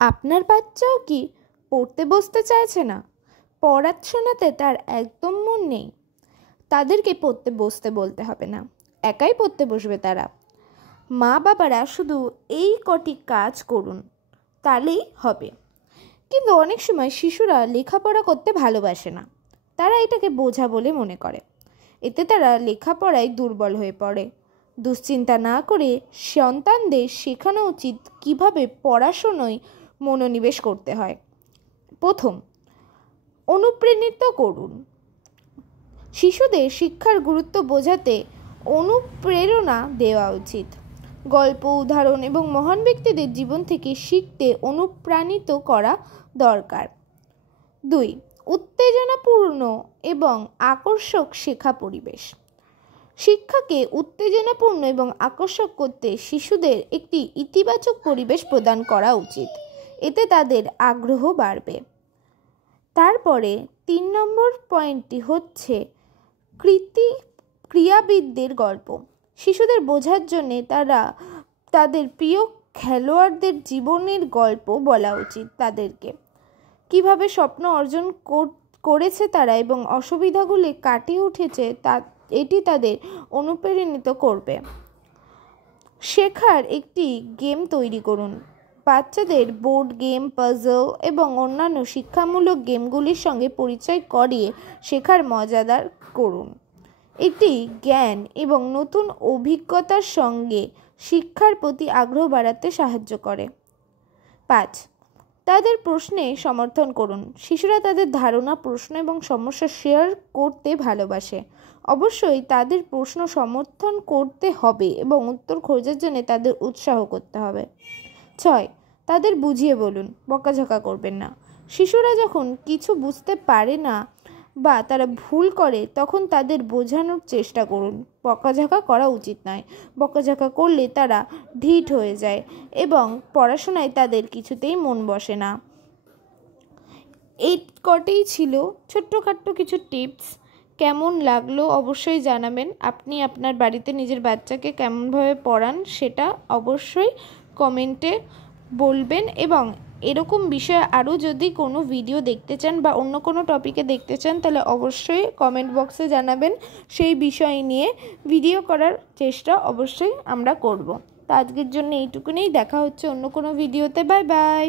আপনার বাচ্চাও কি পড়তে বসতে চাইছে না? পড়াশোনাতে তার একদম মন নেই? তাদেরকে পড়তে বসতে বলতে হবে না, একাই পড়তে বসবে তারা। মা বাবারা শুধু এই কটি কাজ করুন, তাহলেই হবে। কিন্তু অনেক সময় শিশুরা লেখাপড়া করতে ভালোবাসে না, তারা এটাকে বোঝা বলে মনে করে। এতে তারা লেখাপড়ায় দুর্বল হয়ে পড়ে। দুশ্চিন্তা না করে সন্তানদের শেখানো উচিত কিভাবে পড়াশোনায় মনোনিবেশ করতে হয়। প্রথম, অনুপ্রাণিত করুন। শিশুদের শিক্ষার গুরুত্ব বোঝাতে অনুপ্রেরণা দেওয়া উচিত। গল্প, উদাহরণ এবং মহান ব্যক্তিদের জীবন থেকে শিখতে অনুপ্রাণিত করা দরকার। 2, উত্তেজনাপূর্ণ এবং আকর্ষক শেখা পরিবেশ। শিক্ষাকে উত্তেজনাপূর্ণ এবং আকর্ষক করতে শিশুদের একটি ইতিবাচক পরিবেশ প্রদান করা উচিত, এতে তাদের আগ্রহ বাড়বে। তারপরে 3 নম্বর পয়েন্টটি হচ্ছে ক্রীড়াবিদদের গল্প। শিশুদের বোঝার জন্যে তাদের প্রিয় খেলোয়াড়দের জীবনের গল্প বলা উচিত। তাদেরকে কিভাবে স্বপ্ন অর্জন করেছে তারা এবং অসুবিধাগুলি কাটিয়ে উঠেছে এটি তাদের অনুপ্রাণিত করবে। শেখার একটি গেম তৈরি করুন। বাচ্চাদের বোর্ড গেম, পাজল এবং অন্যান্য শিক্ষামূলক গেমগুলির সঙ্গে পরিচয় করিয়ে শেখার মজাদার করুন। এটি জ্ঞান এবং নতুন অভিজ্ঞতার সঙ্গে শিক্ষার প্রতি আগ্রহ বাড়াতে সাহায্য করে। 5, তাদের প্রশ্নে সমর্থন করুন। শিশুরা তাদের ধারণা, প্রশ্ন এবং সমস্যা শেয়ার করতে ভালোবাসে। অবশ্যই তাদের প্রশ্ন সমর্থন করতে হবে এবং উত্তর খোঁজার জন্য তাদের উৎসাহ করতে হবে। 6, তাদের বুঝিয়ে বলুন, বকাঝকা করবেন না। শিশুরা যখন কিছু বুঝতে পারে না বা তারা ভুল করে তখন তাদের বোঝানোর চেষ্টা করুন। বকাঝকা করা উচিত নয়। বকাঝকা করলে তারা ঢিঠ হয়ে যায় এবং পড়াশোনায় তাদের কিছুতেই মন বসে না। এই কটেই ছিল ছোট্টখাট্ট কিছু টিপস। কেমন লাগলো অবশ্যই জানাবেন। আপনি আপনার বাড়িতে নিজের বাচ্চাকে কেমনভাবে পড়ান সেটা অবশ্যই কমেন্টে বলবেন, এবং এরকম বিষয়ে আরও যদি কোনো ভিডিও দেখতে চান বা অন্য কোনো টপিকে দেখতে চান তাহলে অবশ্যই কমেন্ট বক্সে জানাবেন। সেই বিষয় নিয়ে ভিডিও করার চেষ্টা অবশ্যই আমরা করব। তো আজকের জন্য এইটুকুনেই, দেখা হচ্ছে অন্য কোনো ভিডিওতে। Bye bye.